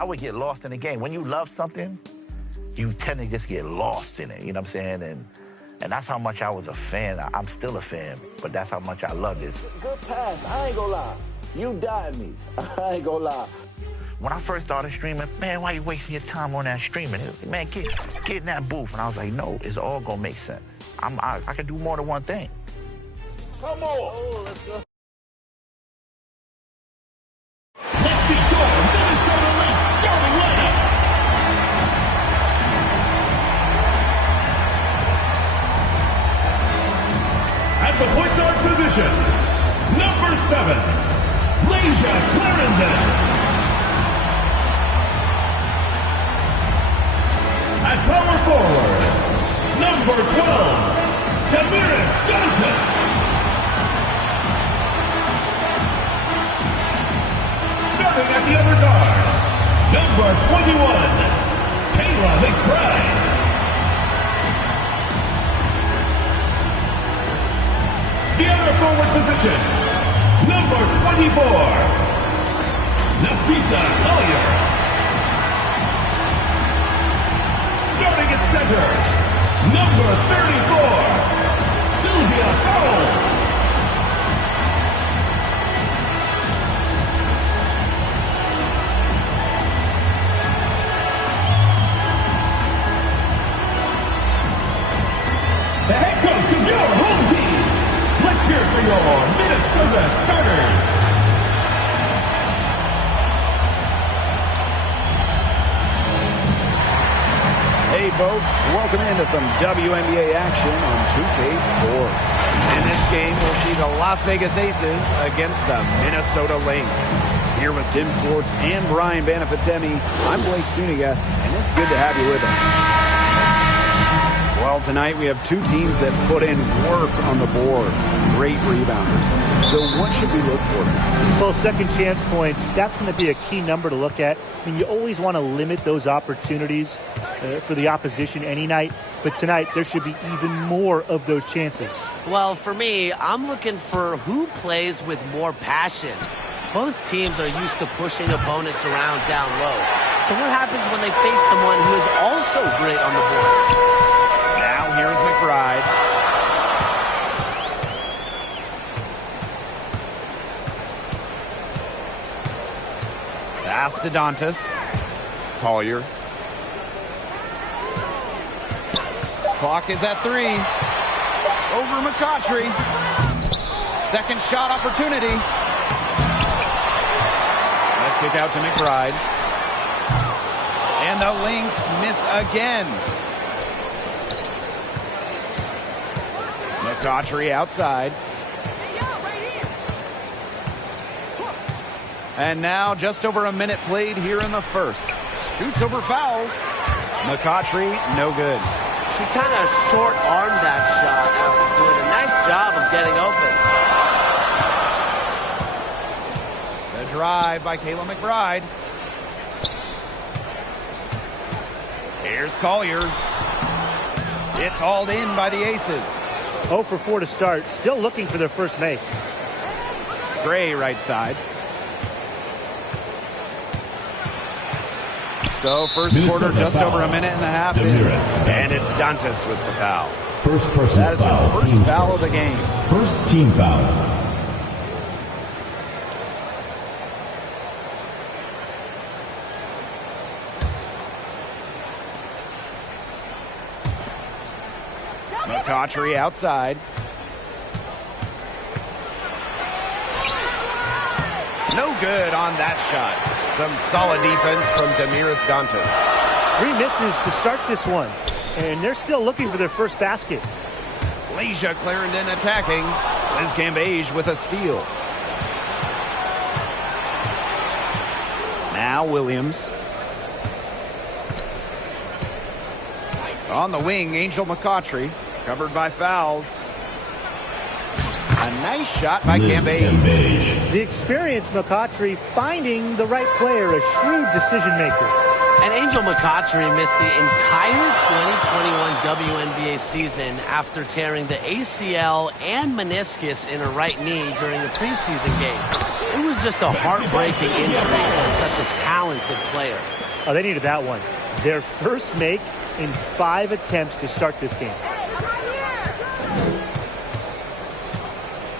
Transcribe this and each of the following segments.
I would get lost in the game. When you love something, you tend to just get lost in it, you know what I'm saying? And that's how much I was a fan. I'm still a fan, but that's how much I love this. Good pass. I ain't gonna lie. You died me. I ain't gonna lie. When I first started streaming, man, why you wasting your time on that streaming? Man, get in that booth. And I was like, no, it's all gonna make sense. I can do more than one thing. Come on. Oh, let's go. Let's be your Minnesota Lynx starting lineup. At the point guard position, number 7, Lasia Clarendon. At power forward, number 12, Damiris Dantas. Starting at the other guard, number 21, Kayla McBride. The other forward position, number 24, Nafisa Collier. Starting at center, number 34, Sylvia Fowles. The head coach of your home team. Let's hear it for your Minnesota starters. Hey folks, welcome into some WNBA action on 2K Sports. In this game, we'll see the Las Vegas Aces against the Minnesota Lynx. Here with Tim Swartz and Brian Banafitemi, I'm Blake Suniga, and it's good to have you with us. Well, tonight we have two teams that put in work on the boards. Great rebounders. So what should we look for tonight? Well, second chance points, that's going to be a key number to look at. I mean, you always want to limit those opportunities for the opposition any night. But tonight, there should be even more of those chances. Well, for me, I'm looking for who plays with more passion. Both teams are used to pushing opponents around down low. So what happens when they face someone who is also great on the boards? Now here's McBride. Pass to Dantas. Collier. Clock is at 3. Over McCautry. Second shot opportunity. A kick out to McBride. And the Lynx miss again. McCautry outside. And now just over a minute played here in the first. Scoots over Fowles. McCautry, no good. She kind of short-armed that shot after doing a nice job of getting open. The drive by Kayla McBride. Here's Collier. It's hauled in by the Aces. 0 for 4 to start. Still looking for their first make. Gray right side. So first quarter just over a minute and a half in. And it's Dantas with the foul. First personal That is her first foul of the game. First team foul. McCautry outside. No good on that shot. Some solid defense from Damiris Dantas. 3 misses to start this one. And they're still looking for their first basket. Lasia Clarendon attacking. Liz Cambage with a steal. Now Williams. On the wing, Angel McCautry. Covered by Fowles. A nice shot by Cambage. The experienced McCautry finding the right player, a shrewd decision maker. And Angel McCautry missed the entire 2021 WNBA season after tearing the ACL and meniscus in her right knee during a preseason game. It was just a heartbreaking injury to such a talented talented player. Oh, they needed that one. Their first make in 5 attempts to start this game.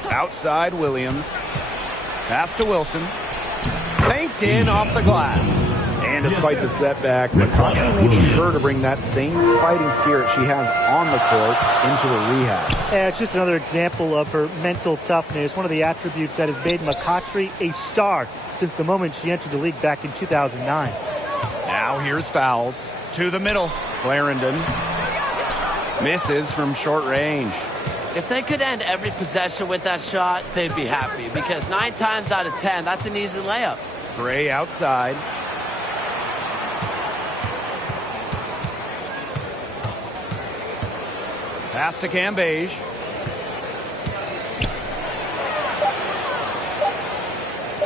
Outside Williams. Pass to Wilson. Banked in off the glass. And despite the setback, McCutcheon made sure to bring that same fighting spirit she has on the court into the rehab. Yeah, it's just another example of her mental toughness, one of the attributes that has made McCutcheon a star since the moment she entered the league back in 2009. Now here's fouls. To the middle. Clarendon misses from short range. If they could end every possession with that shot, they'd be happy, because 9 times out of 10, that's an easy layup. Gray outside. Pass to Cambage.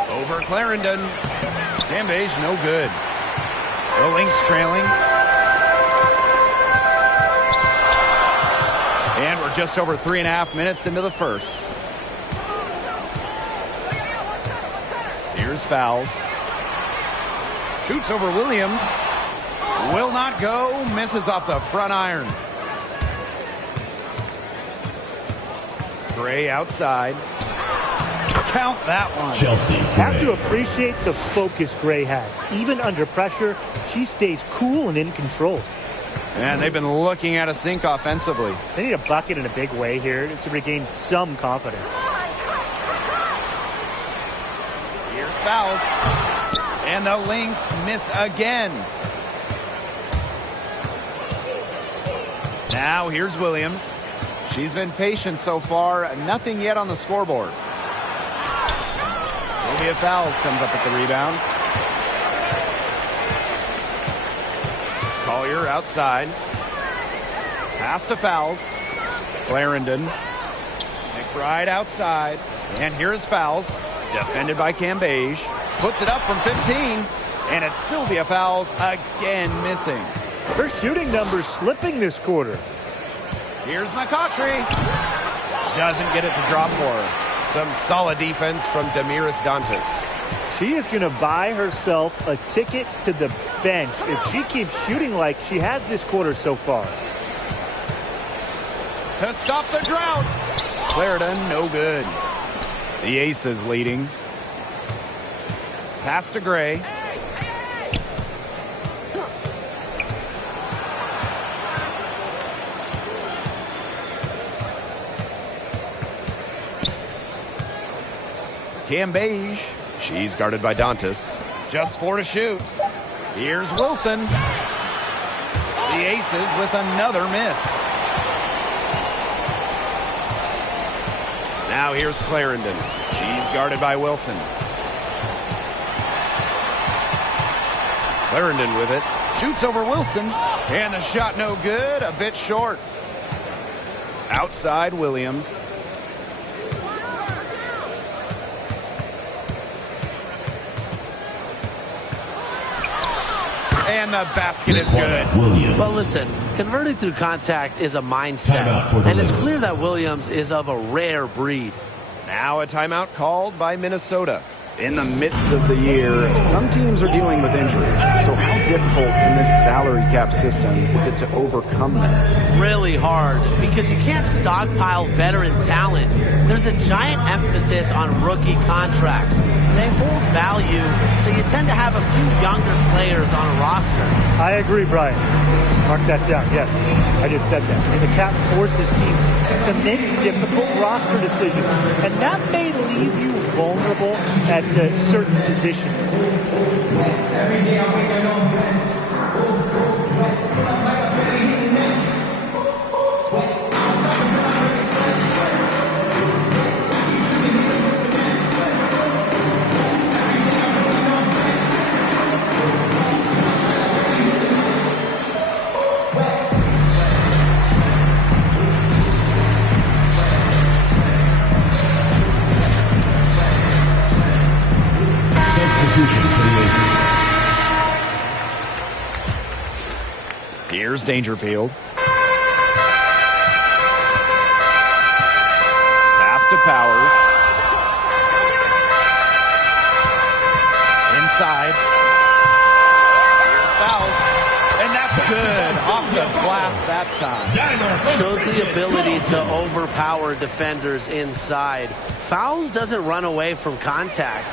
Over Clarendon. Cambage no good. The Lynx trailing. And we're just over 3.5 minutes into the first. Here's fouls. Shoots over Williams. Will not go. Misses off the front iron. Gray outside. Count that one. Chelsea Gray. Have to appreciate the focus Gray has. Even under pressure, she stays cool and in control. And they've been looking at a sink offensively. They need a bucket in a big way here to regain some confidence. Here's fouls. And the Lynx miss again. Now here's Williams. She's been patient so far. Nothing yet on the scoreboard. Sylvia Fowles comes up with the rebound. Collier outside. Pass to Fowles. Clarendon. McBride outside. And here's Fowles. Defended by Cambage. Puts it up from 15. And it's Sylvia Fowles again missing. Her shooting numbers slipping this quarter. Here's McCautry. Doesn't get it to drop for her. Some solid defense from Damiris Dantas. She is going to buy herself a ticket to the bench if she keeps shooting like she has this quarter so far. To stop the drought. Clarendon, no good. The Aces leading. Pass to Gray. Cambage. She's guarded by Dantas. Just 4 to shoot. Here's Wilson. The Aces with another miss. Now here's Clarendon. She's guarded by Wilson. Clarendon with it. Shoots over Wilson. And the shot no good. A bit short. Outside Williams. And the basket is good. Williams. Well, listen, converting through contact is a mindset, and it's clear that Williams is of a rare breed. Now a timeout called by Minnesota. In the midst of the year, some teams are dealing with injuries. So how difficult in this salary cap system is it to overcome them? Really hard, because you can't stockpile veteran talent. There's a giant emphasis on rookie contracts. They hold value, so you tend to have a few younger players on a roster. I agree, Brian. Mark that down. Yes, I just said that. And the cap forces teams to make difficult roster decisions, and that may leave you vulnerable at certain positions. Every day I wake up on rest. Substitution for the Aces. Here's Dangerfield. Pass to Powers. Inside. the glass that time. Shows the ability to overpower defenders inside. Fouls doesn't run away from contact.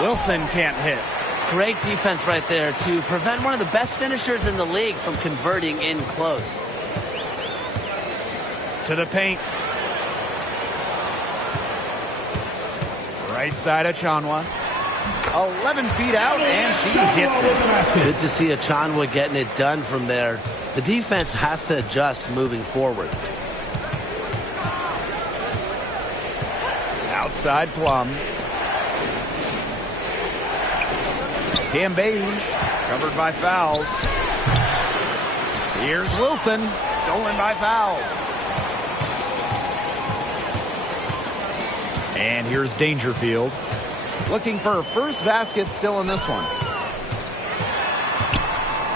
Wilson can't hit. Great defense right there to prevent one of the best finishers in the league from converting in close. To the paint. Right side of Chanwa. 11 feet out, and she hits it. Good to see Achanwa getting it done from there. The defense has to adjust moving forward. Outside Plum. Cambage, covered by fouls. Here's Wilson, stolen by fouls. And here's Dangerfield. Looking for her first basket still in this one.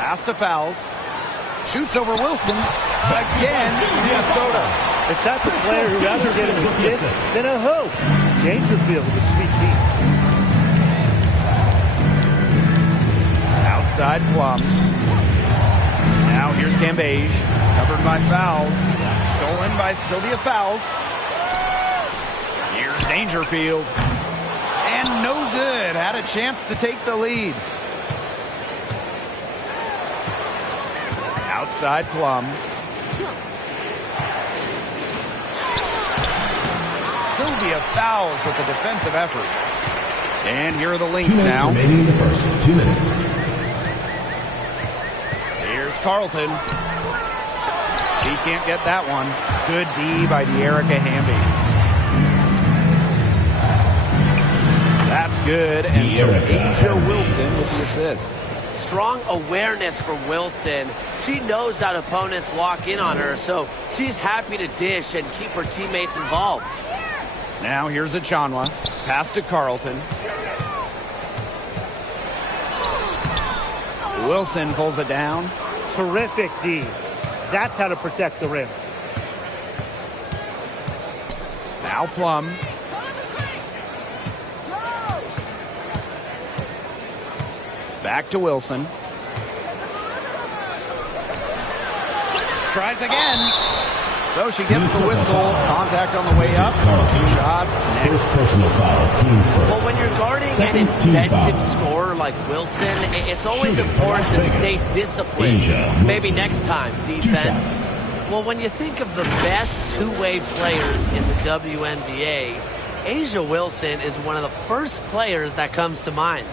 Pass to fouls. Shoots over Wilson. Again, Minnesota. The type of player who rather get an assist than a hoop. Dangerfield with a sweet beat. Outside Plum. Now here's Cambage. Covered by fouls. Stolen by Sylvia Fouls. Here's Dangerfield. And no good. Had a chance to take the lead. Outside Plum. Sylvia Fouls with the defensive effort. And here are the Lynx now. Remaining in the first 2 minutes. Here's Carlton. He can't get that one. Good D by De'Erica Hamby. That's good. And so Asia Wilson with the assist. Strong awareness for Wilson. She knows that opponents lock in on her, so she's happy to dish and keep her teammates involved. Now here's Achanwa. Pass to Carlton. Wilson pulls it down. Terrific D. That's how to protect the rim. Now Plum. Back to Wilson. Tries again. So she gets the whistle. Contact on the way up. 2 shots. First personal foul. Teams first. Well, when you're guarding Second an team inventive foul. scorer like Wilson, it's always Shooting important for to Las stay Vegas. disciplined. Asia Maybe Wilson. next time, 2 defense. shots. Well, when you think of the best two-way players in the WNBA, Asia Wilson is one of the first players that comes to mind.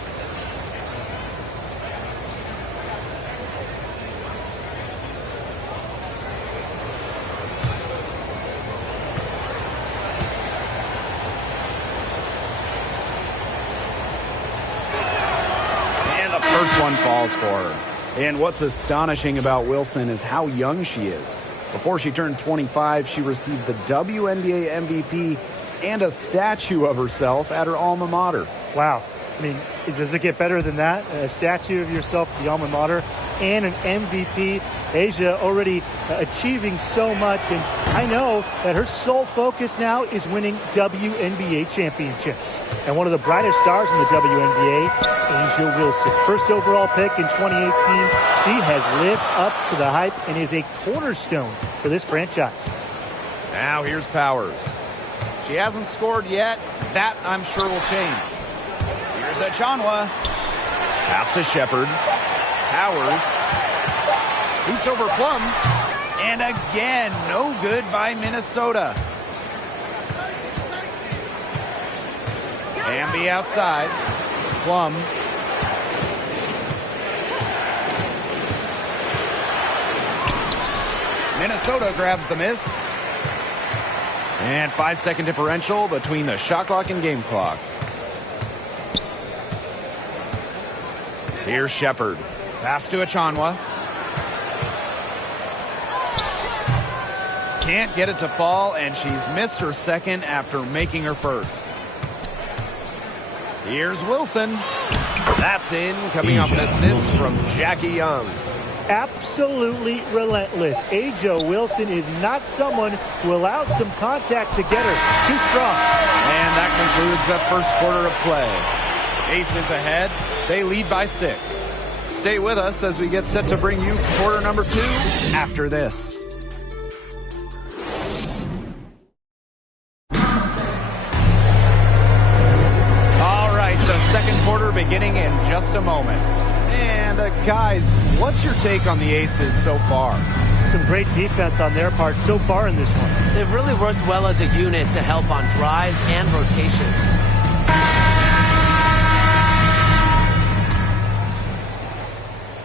First one falls for her. And what's astonishing about Wilson is how young she is. Before she turned 25, she received the WNBA MVP and a statue of herself at her alma mater. Wow. I mean, does it get better than that? A statue of yourself at the alma mater and an MVP. Asia already achieving so much. And I know that her sole focus now is winning WNBA championships. And one of the brightest stars in the WNBA, Asia Wilson. First overall pick in 2018. She has lived up to the hype and is a cornerstone for this franchise. Now here's Powers. She hasn't scored yet. That, I'm sure, will change. Here's Achanwa. Pass to Shepard. Powers. Hoops over Plum. And again, no good by Minnesota. Hamby outside. Plum. Minnesota grabs the miss. And 5-second differential between the shot clock and game clock. Here's Shepard. Pass to Achanwa. Can't get it to fall, and she's missed her second after making her first. Here's Wilson. That's in, coming off an assist from Jackie Young. Absolutely relentless. Asia Wilson is not someone who allows some contact to get her. Too strong. And that concludes the first quarter of play. Aces ahead. They lead by 6. Stay with us as we get set to bring you quarter number 2 after this. All right, the second quarter beginning in just a moment. And guys, what's your take on the Aces so far? Some great defense on their part so far in this one. They've really worked well as a unit to help on drives and rotations.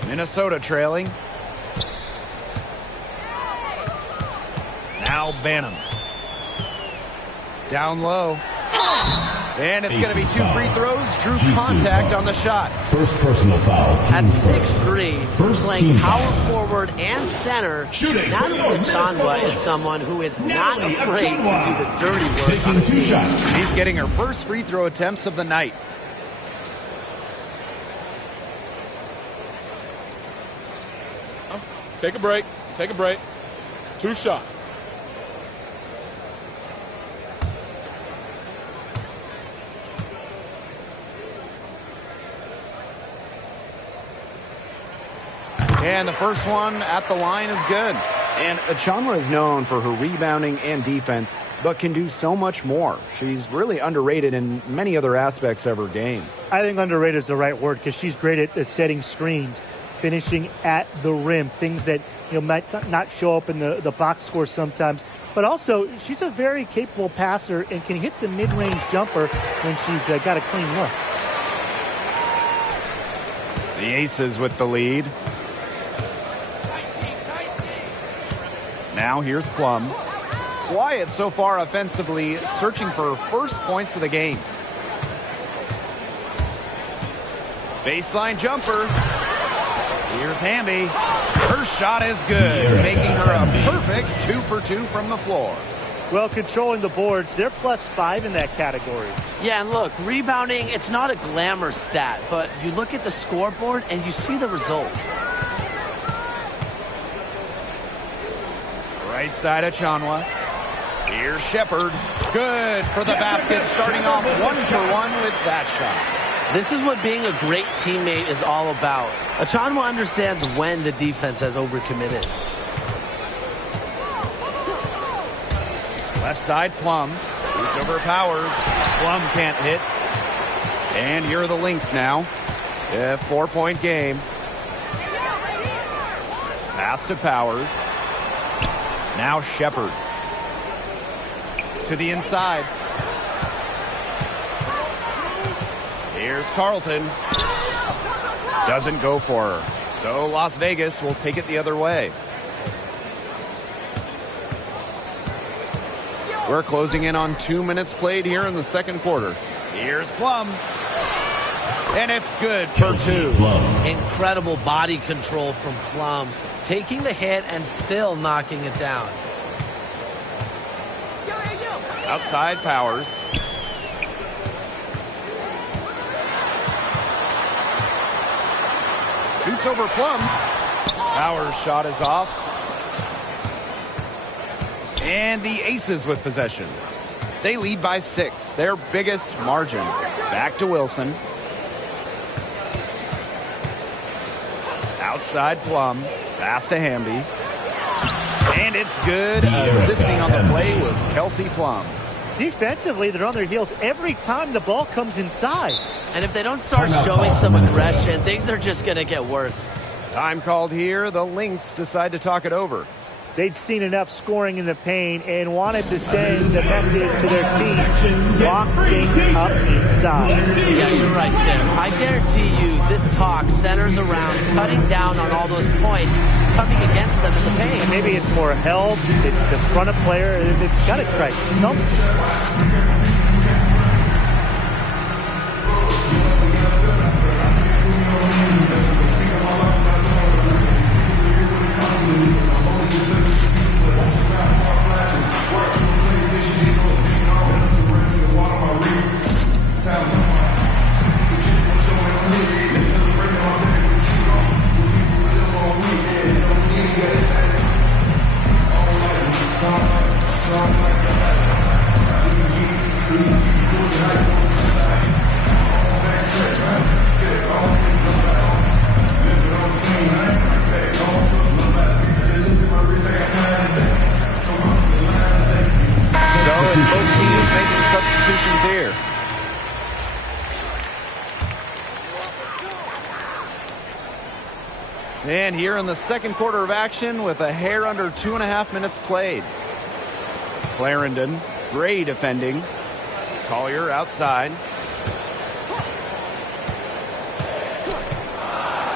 Minnesota trailing. Now Banham. Down low. And it's going to be 2 free throws. Drew contact on the shot. First personal foul. At 6'3", First playing team power foul. forward and center, Shooting. Natalie Achanwa is someone who is not Natalie afraid to do Achanwa. the dirty work on Taking the 2 team. shots. He's getting her first free throw attempts of the night. Take a break. Take a break. 2 shots. And the first one at the line is good. And Achanwa is known for her rebounding and defense, but can do so much more. She's really underrated in many other aspects of her game. I think underrated is the right word because she's great at setting screens, finishing at the rim, things that might not show up in the box score sometimes. But also, she's a very capable passer and can hit the mid-range jumper when she's got a clean look. The Aces with the lead. Now here's Plum. Wyatt so far offensively searching for her first points of the game. Baseline jumper. Here's Hamby. Her shot is good, making her a perfect 2 for 2 from the floor. Well, controlling the boards, they're +5 in that category. Yeah, and look, rebounding, it's not a glamour stat, but you look at the scoreboard and you see the result. Right side of Achanwa. Here's Shepard. Good for the basket, starting off 1-for-1 with that shot. This is what being a great teammate is all about. Achanwa understands when the defense has overcommitted. Left side, Plum. Boots over Powers. Plum can't hit. And here are the Lynx now. A 4-point game. Pass to Powers. Now Shepard. To the inside. Here's Carlton. Doesn't go for her. So Las Vegas will take it the other way. We're closing in on 2 minutes played here in the second quarter. Here's Plum. And it's good for 2. Incredible body control from Plum. Taking the hit and still knocking it down. Outside Powers. Scoots over Plum. Powers' shot is off. And the Aces with possession. They lead by 6, their biggest margin. Back to Wilson. Outside Plum. Pass to Hamby. And it's good. Assisting on the play was Kelsey Plum. Defensively, they're on their heels every time the ball comes inside. And if they don't start showing some aggression, things are just going to get worse. Time called here. The Lynx decide to talk it over. They'd seen enough scoring in the paint and wanted to send the message to their team. Lock things up inside. Yeah, you're right there. I guarantee you this talk centers around cutting down on all those points coming against them in the paint. Maybe it's more help. It's the front of player. They've got to try something. And here in the second quarter of action with a hair under 2.5 minutes played. Clarendon, Gray defending. Collier outside.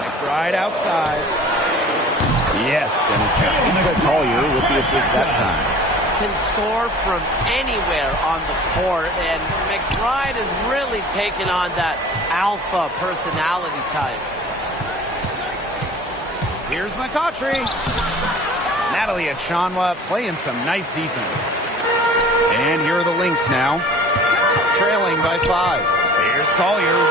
McBride outside. Yes, and it's Lisa Collier with the assist that time. Can score from anywhere on the court, and McBride has really taken on that alpha personality type. Here's McCautry. Natalie Achanwa playing some nice defense. And here are the Lynx now, trailing by 5. Here's Collier.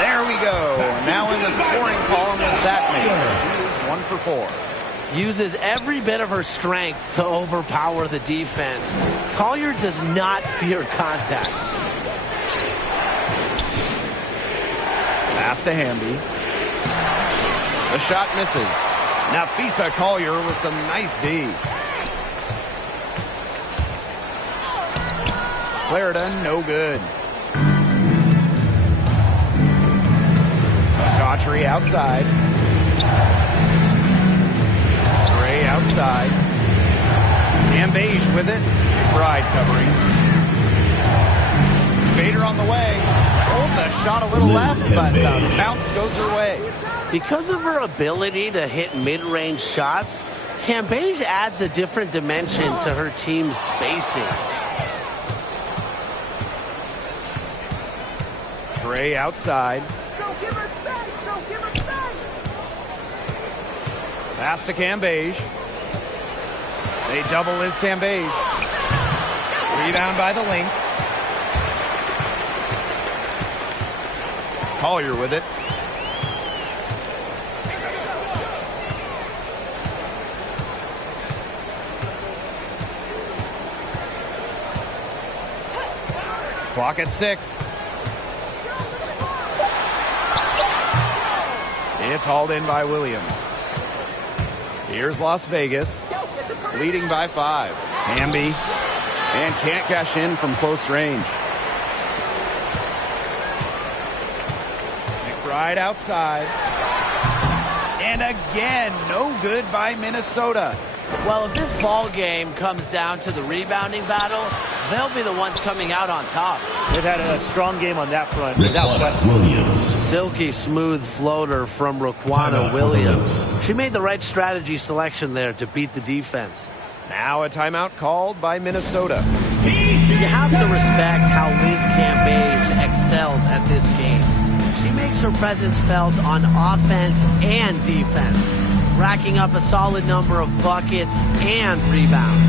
There we go. Now in the scoring column with that man. He is 1 for 4. Uses every bit of her strength to overpower the defense. Collier does not fear contact. Pass to Hamby. The shot misses. Nafisa Collier with some nice D. Clarendon, no good. Daughtry outside. Gray outside. Beige with it. McBride covering. Vader on the way. Hold the shot a little left, but the bounce goes her way. Because of her ability to hit mid-range shots, Beige adds a different dimension to her team's spacing. Gray outside. Don't give her space. Don't give her space. Pass to Beige. They double Liz Beige. Rebound by the Lynx. Collier with it. Clock at 6. It's hauled in by Williams. Here's Las Vegas, leading by 5. Hamby, and can't cash in from close range. McBride outside. And again, no good by Minnesota. Well, if this ball game comes down to the rebounding battle, they'll be the ones coming out on top. They've had a strong game on that front, without question. Williams. Silky smooth floater from Raquana Williams. She made the right strategy selection there to beat the defense. Now a timeout called by Minnesota. You have to respect how Liz Beige excels at this game. She makes her presence felt on offense and defense, racking up a solid number of buckets and rebounds.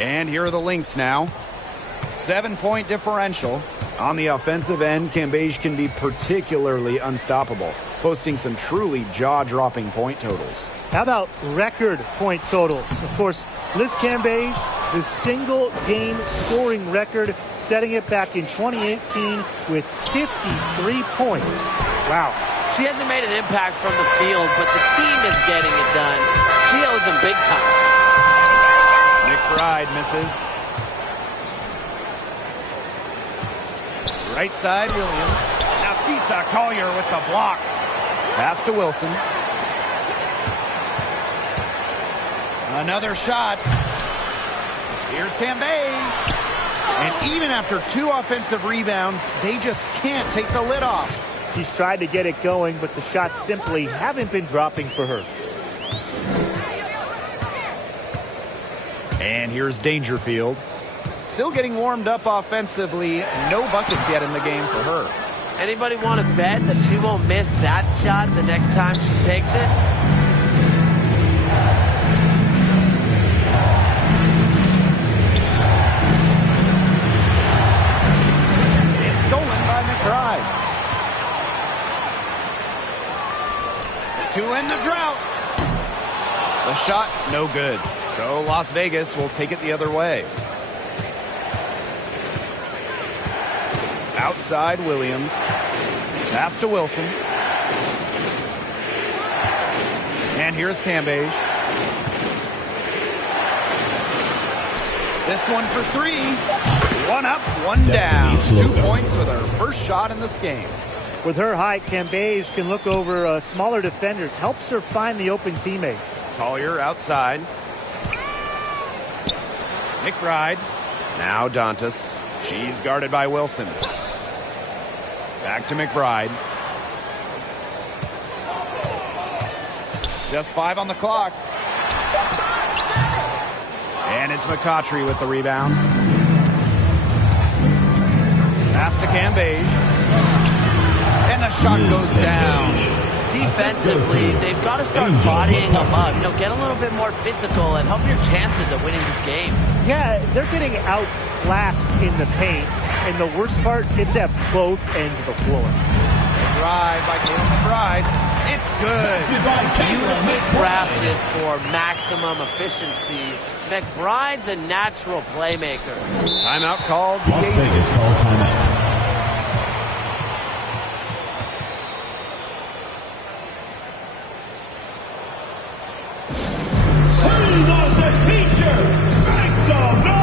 And here are the Lynx now. 7-point differential. On the offensive end, Beige can be particularly unstoppable, posting some truly jaw-dropping point totals. How about record point totals? Of course, Liz Beige, the single game scoring record, setting it back in 2018 with 53 points. Wow. She hasn't made an impact from the field, but the team is getting it done. She owes them big time. McBride misses. Right side, Williams. Nafisa Collier with the block. Pass to Wilson. Another shot. Here's Beige. And even after 2 offensive rebounds, they just can't take the lid off. She's tried to get it going, but the shots simply haven't been dropping for her. And here's Dangerfield. still getting warmed up offensively. No buckets yet in the game for her. Anybody want to bet that she won't miss that shot the next time she takes it? It's stolen by McBride. To end the drought. The shot, no good. So Las Vegas will take it the other way. Outside Williams. Pass to Wilson. And here's Cambage. This one for three. One up, one down. 2 points with her first shot in this game. With her height, Cambage can look over smaller defenders. Helps her find the open teammate. Collier outside. McBride. Now Dantas. She's guarded by Wilson. Back to McBride. Just 5 on the clock. And it's McCautry with the rebound. Pass to Cambage. And the shot goes down. Defensively, they've got to start bodying them up. Get a little bit more physical and help your chances of winning this game. Yeah, they're getting outclassed in the paint. And the worst part, it's at both ends of the floor. Drive by Caitlin McBride. It's good. Beautifully crafted for maximum efficiency. McBride's a natural playmaker. Timeout called. Las Vegas calls timeout. Who wants a t-shirt? Make some noise!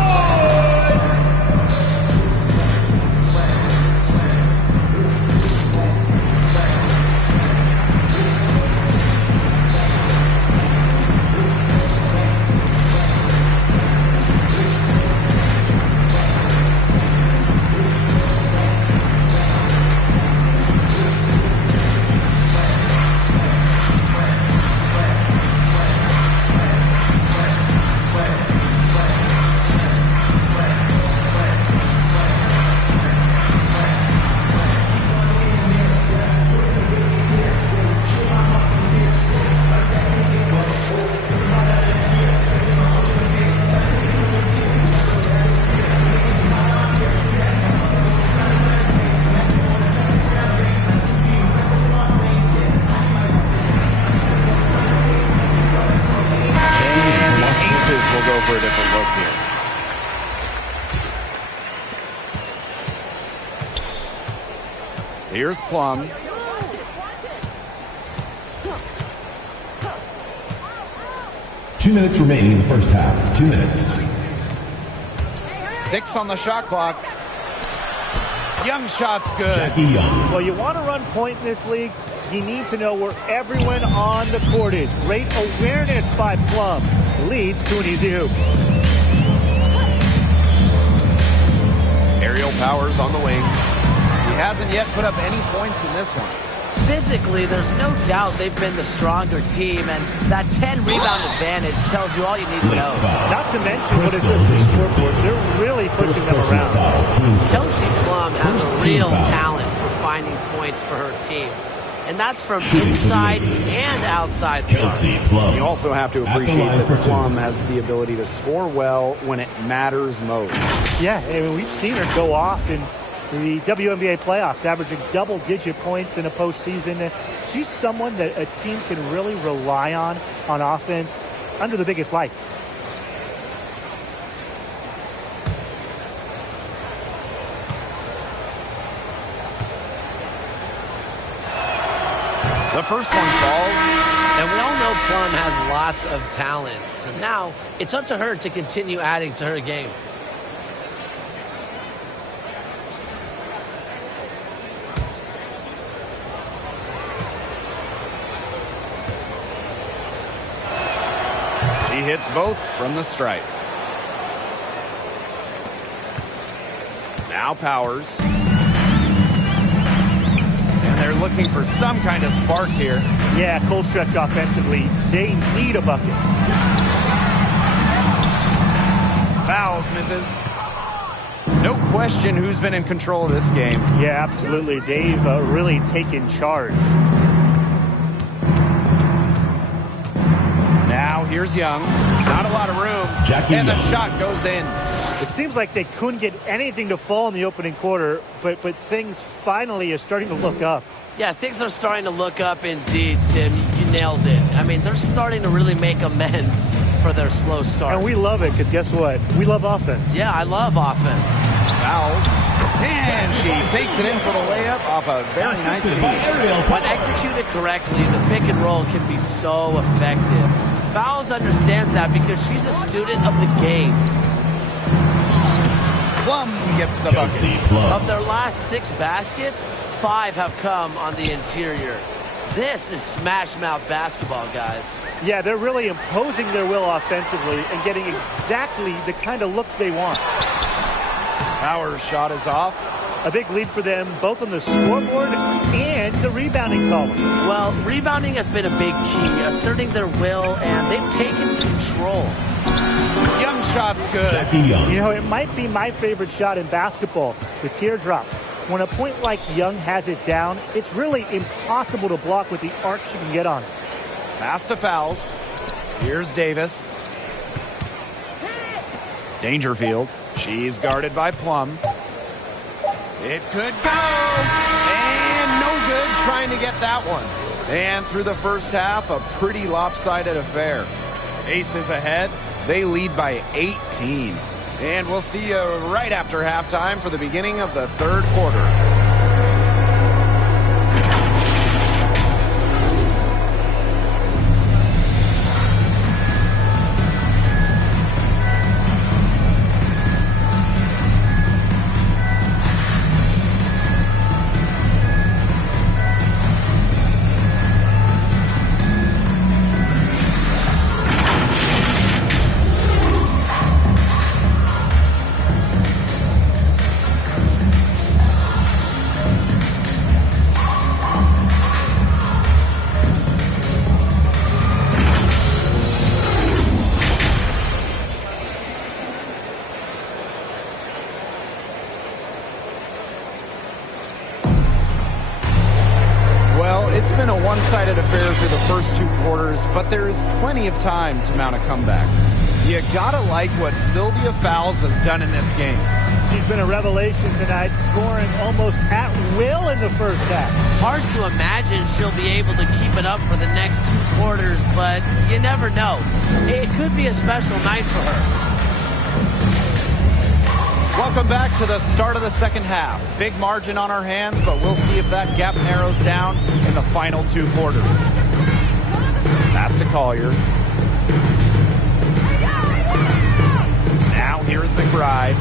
For a different look here. Here's Plum. Two minutes remaining in the first half. 2 minutes. 6 on the shot clock. Young shot's good. Jackie Young. Well, you want to run point in this league, you need to know where everyone on the court is. Great awareness by Plum. Leads to an easy hoop. Aerial Powers on the wing. He hasn't yet put up any points in this one. Physically, there's no doubt they've been the stronger team, and that 10-rebound advantage tells you all you need to know. Not to mention what it says to the scoreboard. They're really pushing them around. Kelsey Plum has a real talent for finding points for her team. And that's from inside and outside the arc. You also have to appreciate that Plum has the ability to score well when it matters most. Yeah, I mean, we've seen her go off in the WNBA playoffs, averaging double-digit points in a postseason. She's someone that a team can really rely on offense under the biggest lights. The first one falls. And we all know Plum has lots of talent. And now it's up to her to continue adding to her game. She hits both from the stripe. Now Powers. And they're looking for some kind of spark here. Yeah, cold stretch offensively. They need a bucket. Fouls, misses. No question who's been in control of this game. Yeah, absolutely. They've really taken charge. Now here's Young. Not a lot of room. And the shot goes in. It seems like they couldn't get anything to fall in the opening quarter, but things finally are starting to look up. Yeah, things are starting to look up indeed, Tim. You nailed it. I mean, they're starting to really make amends for their slow start. And we love it, because guess what? We love offense. Yeah, I love offense. Fouls. And she takes it in for the layup off a very nice feed. When executed correctly, the pick and roll can be so effective. Fouls understands that because she's a student of the game. Plum gets the bucket. Of their last 6 baskets, 5 have come on the interior. This is smash mouth basketball, guys. Yeah, they're really imposing their will offensively and getting exactly the kind of looks they want. Power's shot is off. A big lead for them, both on the scoreboard and the rebounding column. Well, rebounding has been a big key, asserting their will, and they've taken control. Young shot's good. You know, it might be my favorite shot in basketball, the teardrop. When a point like Young has it down, it's really impossible to block with the arc she can get on. Pass to Fouls. Here's Davis. Dangerfield. She's guarded by Plum. It could go. And no good trying to get that one. And through the first half, a pretty lopsided affair. Aces ahead. They lead by 18. And we'll see you right after halftime for the beginning of the third quarter. It's been a one-sided affair through the first 2 quarters, but there is plenty of time to mount a comeback. You gotta like what Sylvia Fowles has done in this game. She's been a revelation tonight, scoring almost at will in the first half. Hard to imagine she'll be able to keep it up for the next 2 quarters, but you never know. It could be a special night for her. Welcome back to the start of the second half. Big margin on our hands, but we'll see if that gap narrows down in the final 2 quarters. Pass to Collier. Now here's McBride.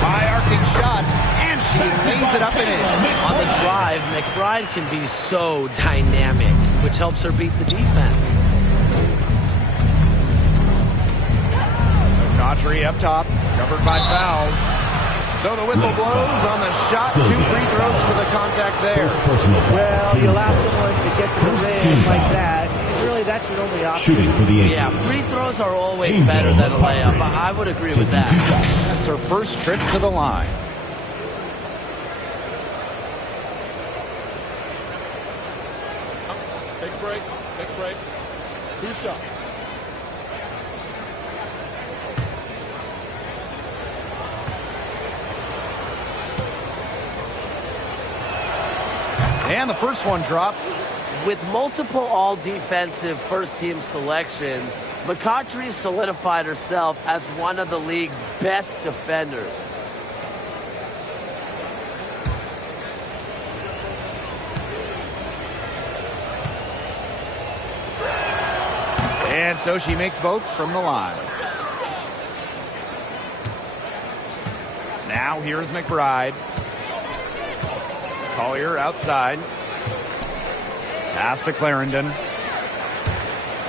High arcing shot, and she lays it up and in. On the drive, McBride can be so dynamic, which helps her beat the defense. Audrey up top, covered by Fouls. So the whistle blows on the shot. 2 free throws for the contact there. Well, you allow someone to get to the rim like that, and really that's your only option. Shooting for the Aces. Yeah, free throws are always better than a layup. I would agree with that. That's her first trip to the line. Take a break. Take a break. 2 shots. And the first one drops. With multiple all-defensive first-team selections, McCoughtry solidified herself as one of the league's best defenders. And so she makes both from the line. Now here's McBride. Collier outside. Pass to Clarendon.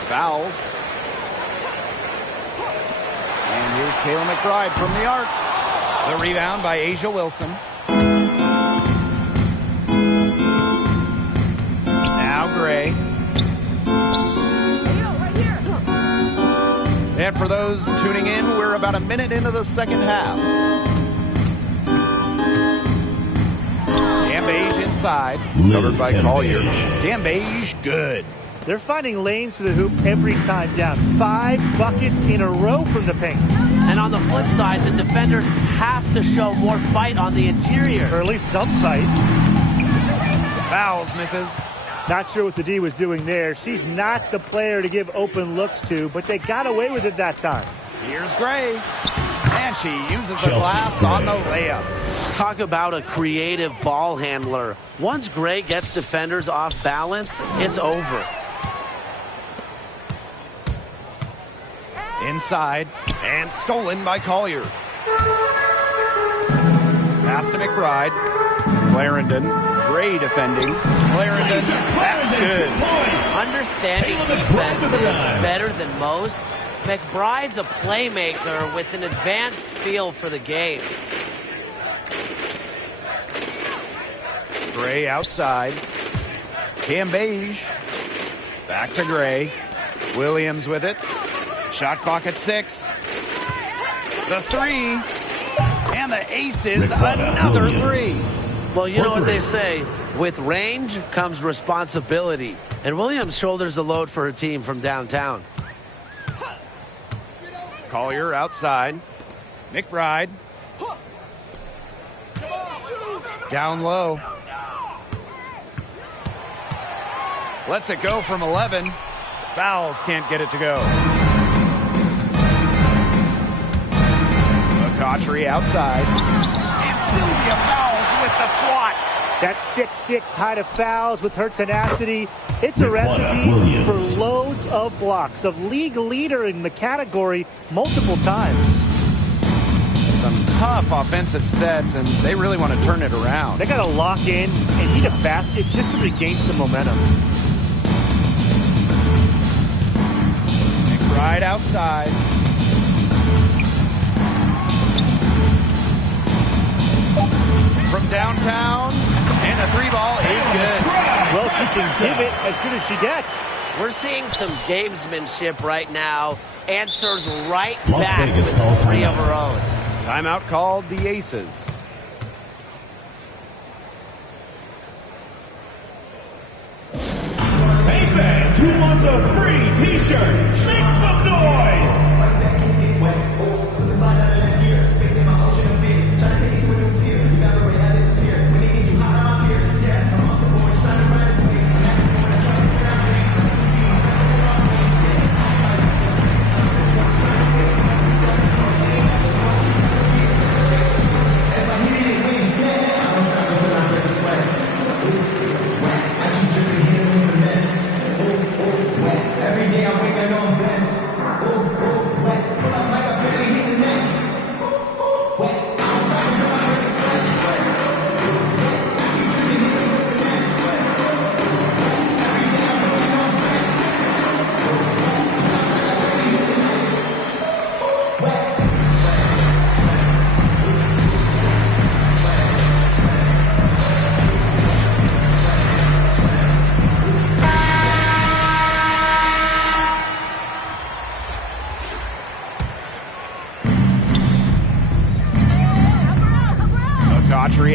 Fouls. And here's Kayla McBride from the arc. The rebound by Asia Wilson. Now Gray. And for those tuning in, we're about a minute into the second half. Gambage inside, covered by Collier. Gambage, good. They're finding lanes to the hoop every time down. 5 buckets in a row from the paint. And on the flip side, the defenders have to show more fight on the interior. Or at least some fight. Fouls, misses. Not sure what the D was doing there. She's not the player to give open looks to, but they got away with it that time. Here's Gray. And she uses the glass on the layup. Talk about a creative ball handler. Once Gray gets defenders off balance, it's over. Inside, and stolen by Collier. Pass to McBride. Clarendon, Gray defending. Clarendon, that's good. Understanding defense is better than most. McBride's a playmaker with an advanced feel for the game. Gray outside. Gambage. Back to Gray. Williams with it. Shot clock at 6. The 3. And the aces, another 3. Well, you know what they say. With range comes responsibility. And Williams shoulders the load for her team from downtown. Collier outside. McBride. Down low. Lets it go from 11. Fouls can't get it to go. McCautry outside. And Sylvia fouls with the swat. That 6'6" height of fouls with her tenacity. It's a recipe for loads of blocks. Of league leader in the category multiple times. Some tough offensive sets, and they really want to turn it around. They got to lock in and need a basket just to regain some momentum. Right outside. From downtown, and the 3 ball is good. Well, she can give it as good as she gets. We're seeing some gamesmanship right now. Answers right back with 3 of her own. Timeout called the Aces. Hey fans, who wants a free t-shirt? Make some noise!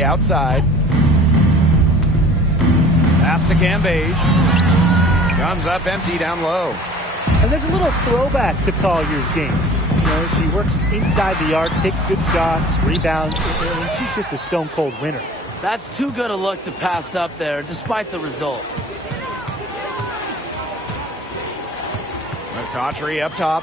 Outside. Pass to Gambage. Comes up empty down low. And there's a little throwback to Collier's game. You know, she works inside the arc, takes good shots, rebounds, and she's just a stone-cold winner. That's too good a look to pass up there, despite the result. McCautry up top.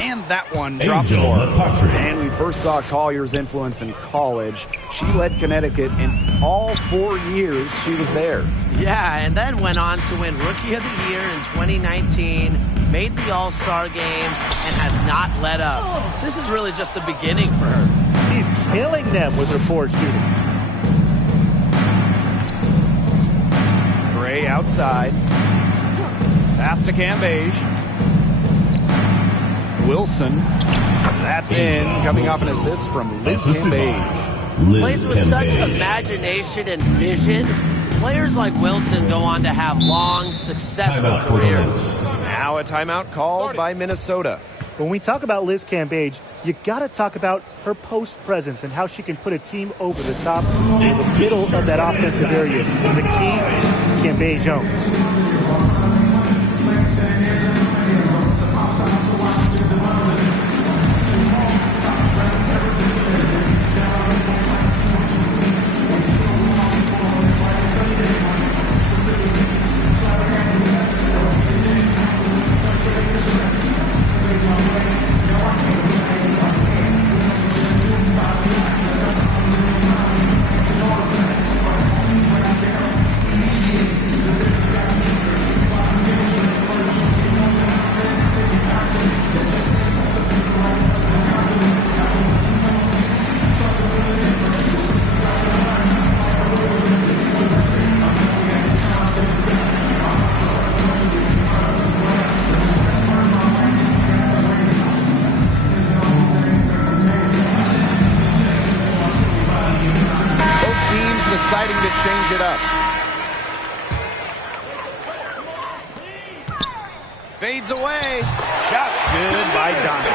And that one drops for her. And we first saw Collier's influence in college. She led Connecticut in all 4 years she was there. Yeah, and then went on to win Rookie of the Year in 2019, made the All-Star game, and has not let up. This is really just the beginning for her. She's killing them with her forward shooting. Gray outside. Pass to Cambage. Wilson. That's in, coming off an assist from Liz Cambage. Plays with such imagination and vision. Players like Wilson go on to have long, successful careers. Now a timeout called by Minnesota. When we talk about Liz Cambage, you got to talk about her post presence and how she can put a team over the top in the middle of that offensive area. The key, Cambage owns. Deciding to change it up. Fades away. Shots good by Donovan.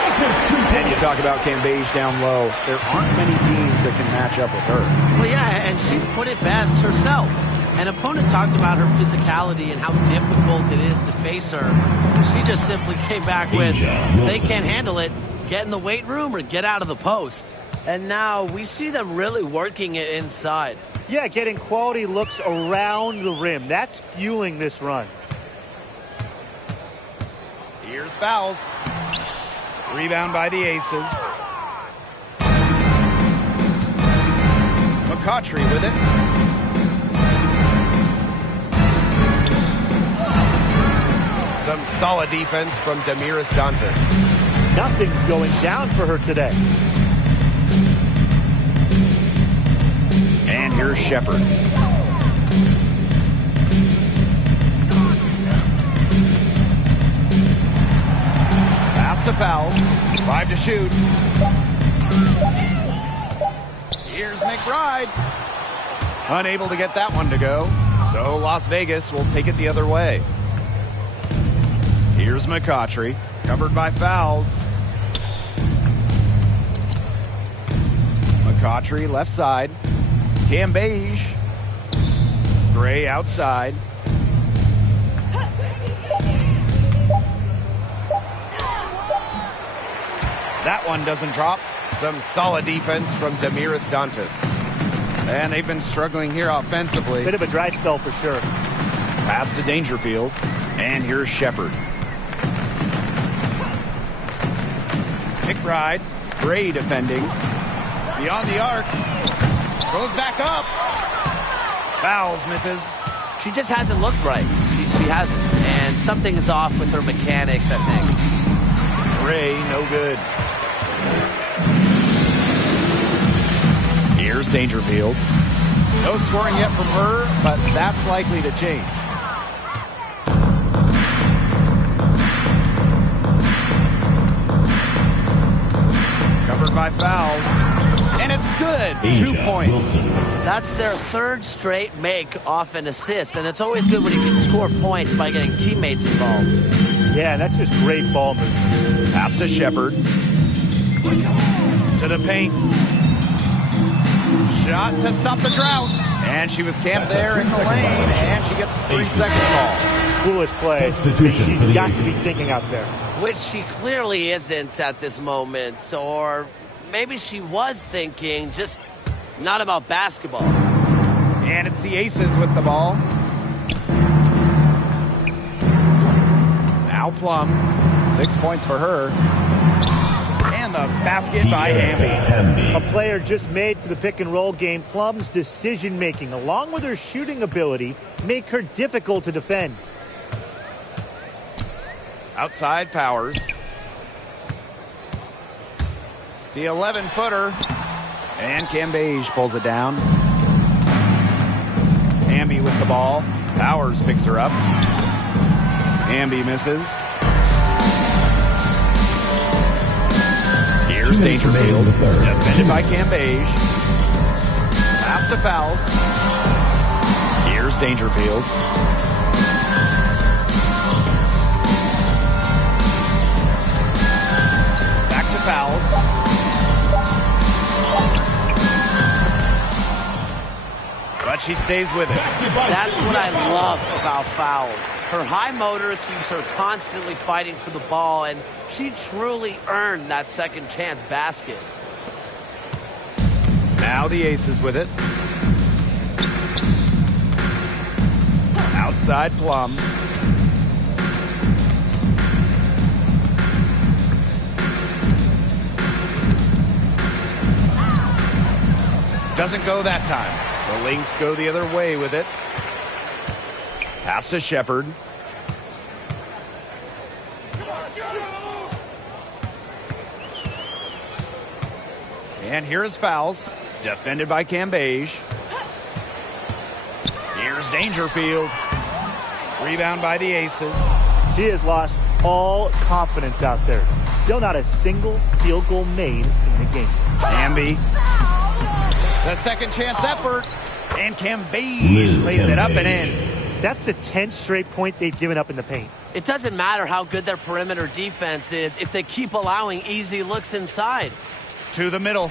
And you talk about Cambage down low. There aren't many teams that can match up with her. Well, yeah, and she put it best herself. An opponent talked about her physicality and how difficult it is to face her. She just simply came back with, they can't handle it, get in the weight room or get out of the post. And now we see them really working it inside. Yeah, getting quality looks around the rim. That's fueling this run. Here's fouls. Rebound by the Aces. McCautry with it. Some solid defense from Damiris Dantas. Nothing's going down for her today. And here's Shepard. Pass to fouls. 5 to shoot. Here's McBride. Unable to get that one to go. So Las Vegas will take it the other way. Here's McCautry. Covered by fouls. McCautry left side. Cambage. Gray outside. That one doesn't drop. Some solid defense from Damiris Dantas. And they've been struggling here offensively. Bit of a dry spell for sure. Pass to Dangerfield. And here's Shepard. McBride. Gray defending. Beyond the arc. Goes back up. Fouls, misses. She just hasn't looked right. She hasn't. And something is off with her mechanics, I think. Gray, no good. Here's Dangerfield. No scoring yet from her, but that's likely to change. Covered by fouls. And it's good. 2 points. Wilson. That's their third straight make off an assist, and it's always good when you can score points by getting teammates involved. Yeah, that's just great ball movement. Pass to Shepard. To the paint. Shot to stop the drought. And she was camped there in the lane, and she gets the 3-second ball. Foolish play. She's got to be thinking out there. Which she clearly isn't at this moment, or maybe she was thinking, just not about basketball. And it's the Aces with the ball. Now Plum. 6 points for her. And the basket by Hamby. A player just made for the pick and roll game. Plum's decision making, along with her shooting ability, make her difficult to defend. Outside Powers. The 11-footer. And Cambage pulls it down. Hamby with the ball. Powers picks her up. Hamby misses. Here's Dangerfield. Defended by Cambage. Pass to fouls. Here's Dangerfield. Back to fouls. But she stays with it. That's what I love about fouls. Her high motor keeps her constantly fighting for the ball, and she truly earned that second chance basket. Now the Aces with it. Outside Plum. Doesn't go that time. The Lynx go the other way with it. Pass to Shepard. And here's fouls. Defended by Cambage. Here's Dangerfield. Rebound by the Aces. She has lost all confidence out there. Still not a single field goal made in the game. Amby. The second chance effort. And Cambage lays it up and in. That's the 10th straight point they've given up in the paint. It doesn't matter how good their perimeter defense is if they keep allowing easy looks inside. To the middle.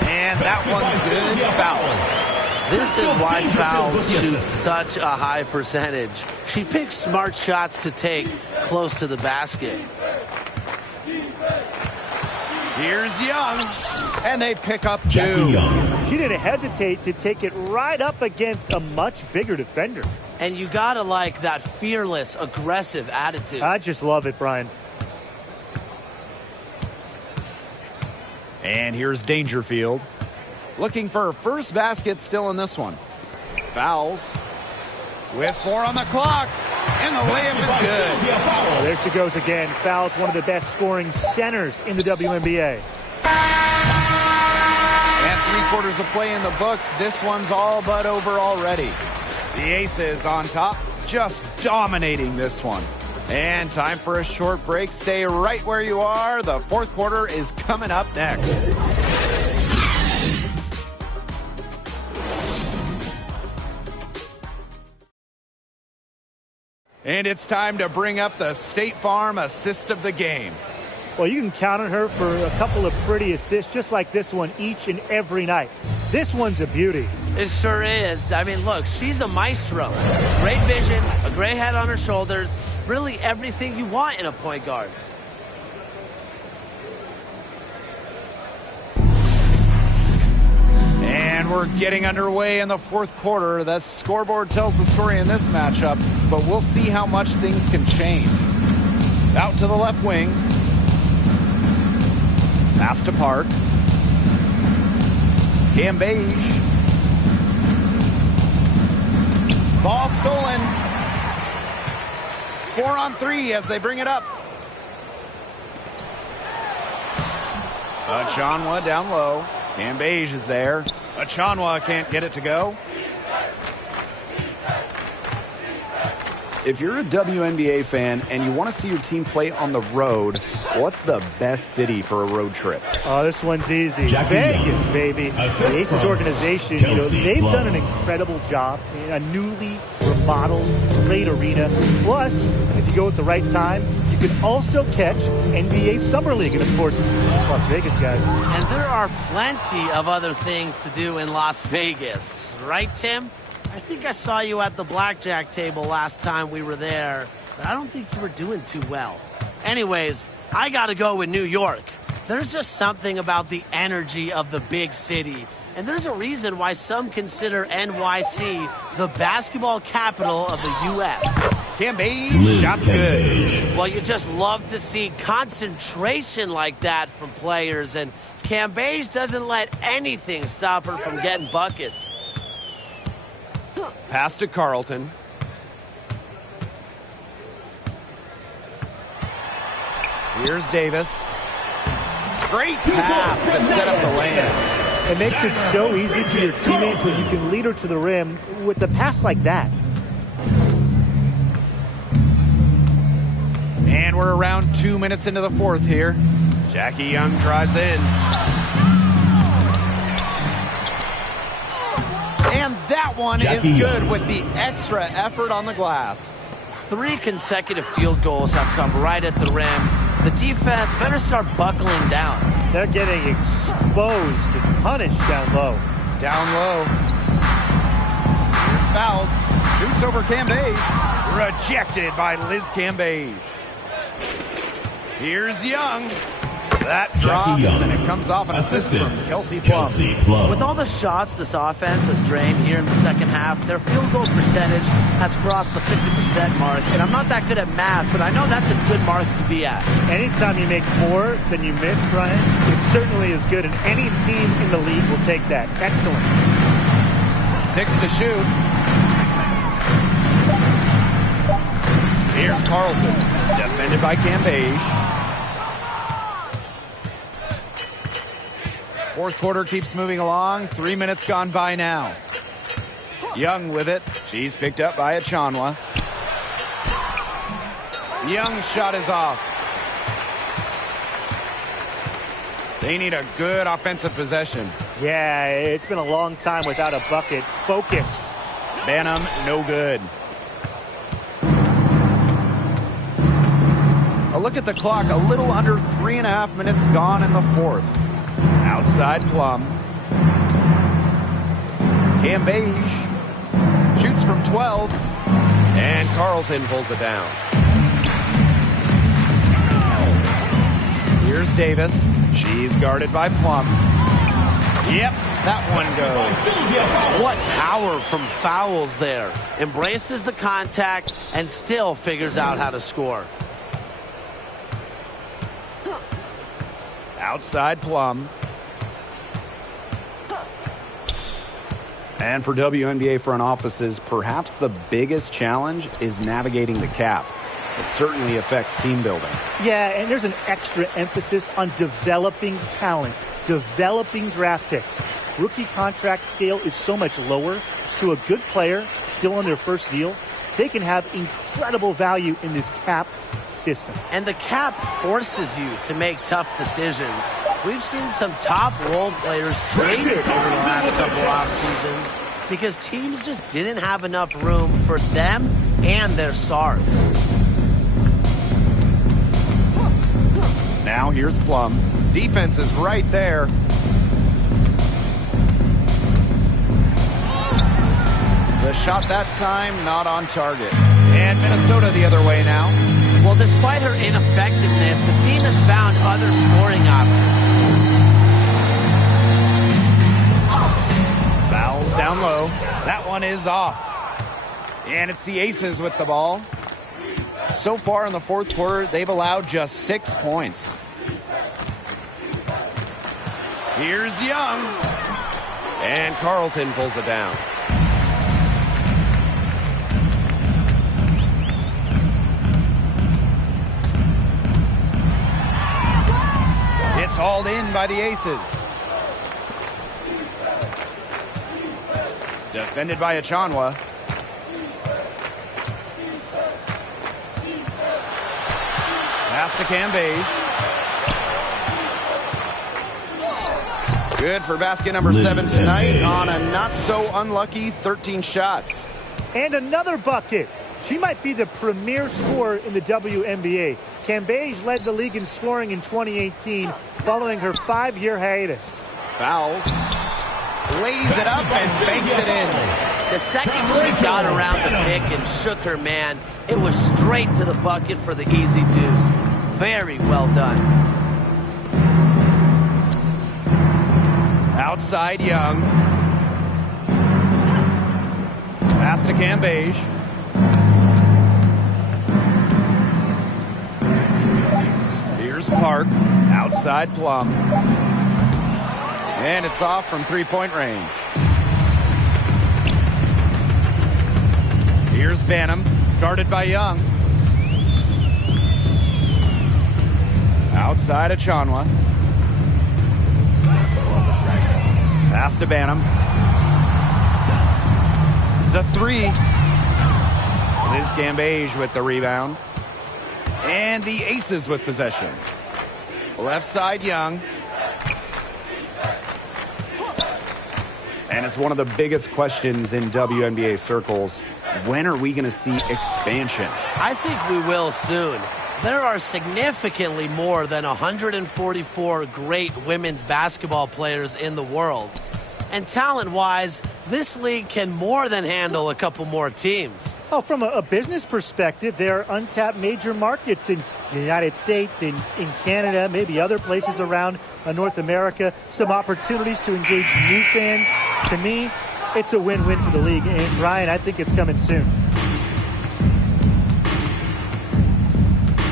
And that one's good. Fouls. This is why fouls shoot such a high percentage. She picks smart shots to take close to the basket. Here's Young. And they pick up two. She didn't hesitate to take it right up against a much bigger defender. And you gotta like that fearless, aggressive attitude. I just love it, Brian. And here's Dangerfield. Looking for her first basket still in this one. Fouls. With 4 on the clock. And the layup is good. Oh, there she goes again. Fouls, one of the best scoring centers in the WNBA. And 3/4 of play in the books. This one's all but over already. The Aces on top, just dominating this one. And time for a short break. Stay right where you are. The fourth quarter is coming up next. And it's time to bring up the State Farm assist of the game. Well, you can count on her for a couple of pretty assists just like this one each and every night. This one's a beauty. It sure is. I mean, look, she's a maestro. Great vision, a great head on her shoulders, really everything you want in a point guard. And we're getting underway in the fourth quarter. That scoreboard tells the story in this matchup, but we'll see how much things can change. Out to the left wing. Pass to Park. Cambage. Ball stolen. 4 on 3 as they bring it up. Achanwa down low. Cambage is there. Achanwa can't get it to go. If you're a WNBA fan and you want to see your team play on the road, what's the best city for a road trip? Oh, this one's easy. Vegas, baby. The Aces organization, they've done an incredible job in a newly remodeled, great arena. Plus, if you go at the right time, you can also catch NBA Summer League. And, of course, it's Las Vegas, guys. And there are plenty of other things to do in Las Vegas. Right, Tim? I think I saw you at the blackjack table last time we were there, but I don't think you were doing too well. Anyways, I gotta go with New York. There's just something about the energy of the big city. And there's a reason why some consider NYC the basketball capital of the U.S. Cambage, shot's good. Well, you just love to see concentration like that from players, and Cambage doesn't let anything stop her from getting buckets. Pass to Carlton. Here's Davis. Great pass to set up the layup. It makes it so easy for your teammate so you can lead her to the rim with a pass like that. And we're around 2 minutes into the fourth here. Jackie Young drives in. And that That one is good with the extra effort on the glass. 3 consecutive field goals have come right at the rim. The defense better start buckling down. They're getting exposed and punished down low. Down low. Here's fouls. Shoots over Cambage. Rejected by Liz Cambage. Here's Young. That drops, and it comes off an assist from Kelsey Plum. With all the shots this offense has drained here in the second half, their field goal percentage has crossed the 50% mark. And I'm not that good at math, but I know that's a good mark to be at. Anytime you make more than you miss, Brian, it certainly is good. And any team in the league will take that. Excellent. 6 to shoot. Here's Carlton. Defended by Cambage. Fourth quarter keeps moving along. 3 minutes gone by now. Young with it. She's picked up by Achanwa. Young's shot is off. They need a good offensive possession. Yeah, it's been a long time without a bucket. Focus. Banham, no good. A look at the clock. A little under 3.5 minutes gone in the fourth. Outside Plum. Cambage shoots from 12. And Carlton pulls it down. Here's Davis. She's guarded by Plum. Yep, that one goes. What power from fouls there. Embraces the contact and still figures out how to score. Outside Plum. And for WNBA front offices, perhaps the biggest challenge is navigating the cap. It certainly affects team building. Yeah, and there's an extra emphasis on developing talent, developing draft picks. Rookie contract scale is so much lower, so a good player still on their first deal, they can have incredible value in this cap system. And the cap forces you to make tough decisions. We've seen some top role players traded over the last couple off seasons because teams just didn't have enough room for them and their stars. Now here's Plum. Defense is right there. The shot that time not on target. And Minnesota the other way now. Well, despite her ineffectiveness, the team has found other scoring options. Fouls down low. That one is off. And it's the Aces with the ball. So far in the fourth quarter, they've allowed just 6 points. Here's Young. And Carlton pulls it down. It's hauled in by the Aces. Defended by Achanwa. Pass to Cambage. Good for basket number 7 tonight on a not-so-unlucky 13 shots. And another bucket. She might be the premier scorer in the WNBA. Cambage led the league in scoring in 2018 following her 5-year hiatus. Fouls. Lays it up and banks it in. The second she got around the pick and shook her man, it was straight to the bucket for the easy deuce. Very well done. Outside Young. Pass to Cambage. Here's Park. Outside Plum. And it's off from three-point range. Here's Banham. Guarded by Young. Outside Achanwa. Pass to Banham. The three. Liz Cambage with the rebound. And the Aces with possession. Left side Young. And And it's one of the biggest questions in WNBA circles. When are we going to see expansion? I think we will soon. There are significantly more than 144 great women's basketball players in the world. And talent-wise, this league can more than handle a couple more teams. Oh, from a business perspective, there are untapped major markets in the United States, in Canada, maybe other places around North America. Some opportunities to engage new fans. To me, it's a win-win for the league. And, Brian, I think it's coming soon.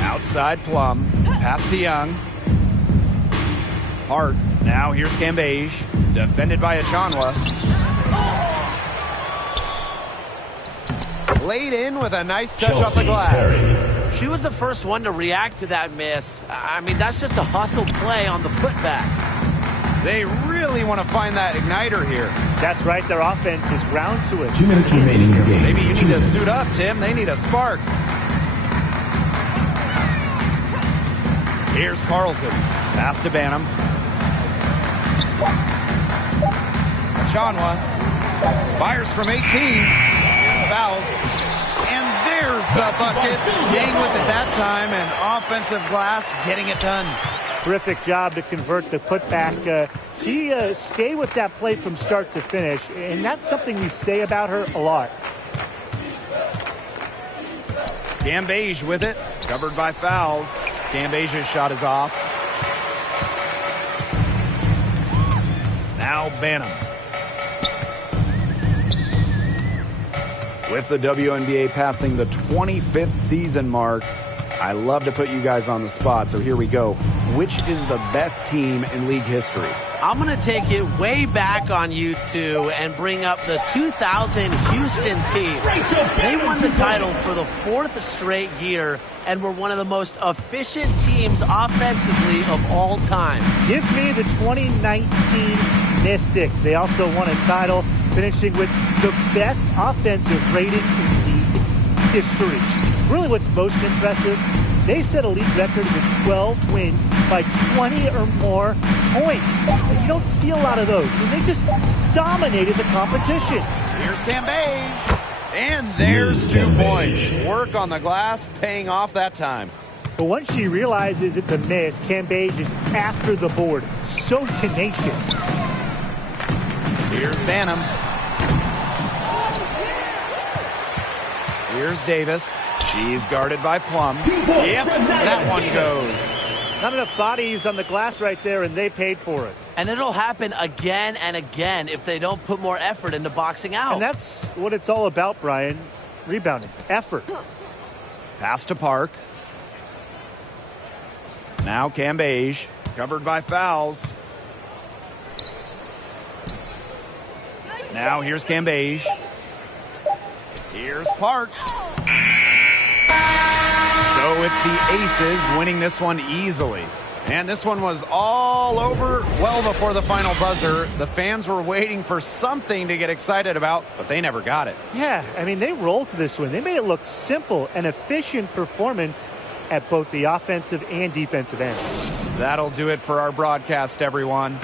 Outside Plum. Pass to Young. Hart. Now here's Cambage. Defended by Achanwa. Laid in with a nice touch off the glass. She was the first one to react to that miss. I mean, that's just a hustle play on the putback. They really want to find that igniter here. That's right. Their offense is ground to it. 2 minutes remaining in the game. Maybe you need to suit up, Tim. They need a spark. Here's Carlton. Pass to Banham. Achanwa fires from 18. Here's fouls. And there's the bucket. Staying with it that time, and offensive glass getting it done. Terrific job to convert the putback. She stayed with that play from start to finish, and that's something we say about her a lot. Cambage with it. Covered by fouls. Cambage's shot is off. Now Banham. With the WNBA passing the 25th season mark, I love to put you guys on the spot, so here we go. Which is the best team in league history? I'm going to take it way back on you two and bring up the 2000 Houston team. They won the title for the 4th straight year and were one of the most efficient teams offensively of all time. Give me the 2019 Mystics. They also won a title, finishing with the best offensive rating in league history. Really what's most impressive, they set a league record with 12 wins by 20 or more points. And you don't see a lot of those. I mean, they just dominated the competition. Here's Cambage. And there's 2 points. Work on the glass, paying off that time. But once she realizes it's a miss, Cambage is after the board. So tenacious. Here's Banham. Here's Davis. She's guarded by Plum. Yep, that one goes. Not enough bodies on the glass right there, and they paid for it. And it'll happen again and again if they don't put more effort into boxing out. And that's what it's all about, Brian. Rebounding. Effort. Pass to Park. Now Cambage. Covered by fouls. Now here's Cambage. Here's Park. So it's the Aces winning this one easily. And this one was all over well before the final buzzer. The fans were waiting for something to get excited about, but they never got it. Yeah, I mean, they rolled to this one. They made it look simple and efficient performance at both the offensive and defensive ends. That'll do it for our broadcast, everyone.